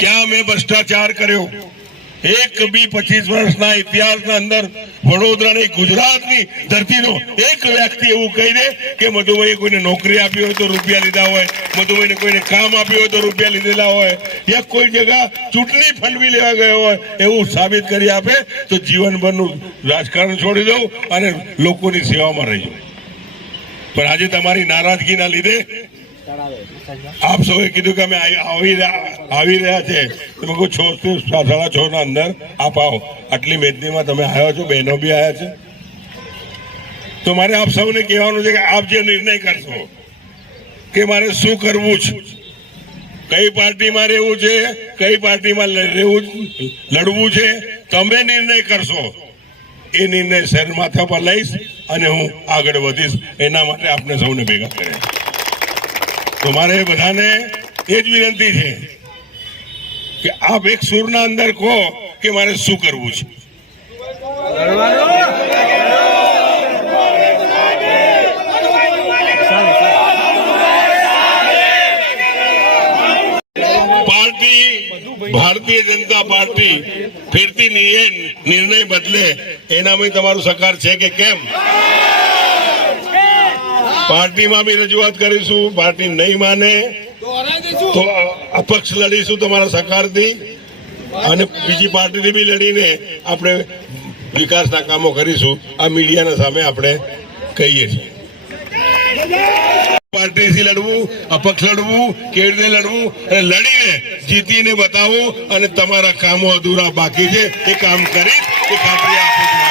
क्या मैं भ्रष्टाचार કર્યો एक बी 25 વર્ષના ઇતિહાસના અંદર વડોદરાની ગુજરાતની ધરતીનો એક વ્યક્તિ એવું કહી દે કે મધુભાઈ કોઈને નોકરી આપી હોય તો રૂપિયા લીધા હોય, મધુભાઈને કોઈને કામ આપ્યું હોય તો રૂપિયા લીધેલા હોય, યા કોઈ જગ્યા ચૂંટણી ફંડવી લેવા ગયો હોય એવું સાબિત કરી આપે તો જીવનભરનું રાજકારણ છોડી દઉં અને લોકોની સેવામાં રહી જાઉં. પણ આજે તમારી નારાજગીના લીધે આપ સૌએ કીધું કે અમે આવી રહ્યા છે. તમે કહો 6 થી 6:30 ના અંદર આપ આવો. આટલી મેદનીમાં તમે આવ્યા છો, બહેનો બી આવ્યા છે. તો મારે આપ સૌને કહેવાનું છે કે આપ જે નિર્ણય કરશો કે મારે શું કરવું છે, કઈ પાર્ટીમાં રહેવું છે, કઈ પાર્ટીમાં લડવું છે, તમે નિર્ણય કરશો. એ નિર્ણય શહેર માથા પર લઈશ અને હું આગળ વધીશ. એના માટે આપણે સૌને ભેગા કર્યા. તો મારે બધાને એ જ વિનંતી છે કે આપ એક સૂરના અંદર કહો કે મારે શું કરવું છે. પાર્ટી ભારતીય જનતા પાર્ટી ફેરથી નિર્ણય બદલે એનામાં તમારું સહકાર છે કે કેમ? પાર્ટીમાં બી રજૂઆત કરીશું. પાર્ટી નહીં માને તો અપક્ષ લડીશું તમારા સહકારથી અને બીજી પાર્ટીથી બી લડીને આપણે વિકાસના કામો કરીશું. આ મીડિયાના સામે આપણે કહીએ છીએ. પાર્ટીથી લડવું, અપક્ષ લડવું, કેવી રીતે લડવું અને લડીને જીતીને બતાવવું અને તમારા કામો અધૂરા બાકી છે એ કામ કરી એ ખાતરી આપું છું.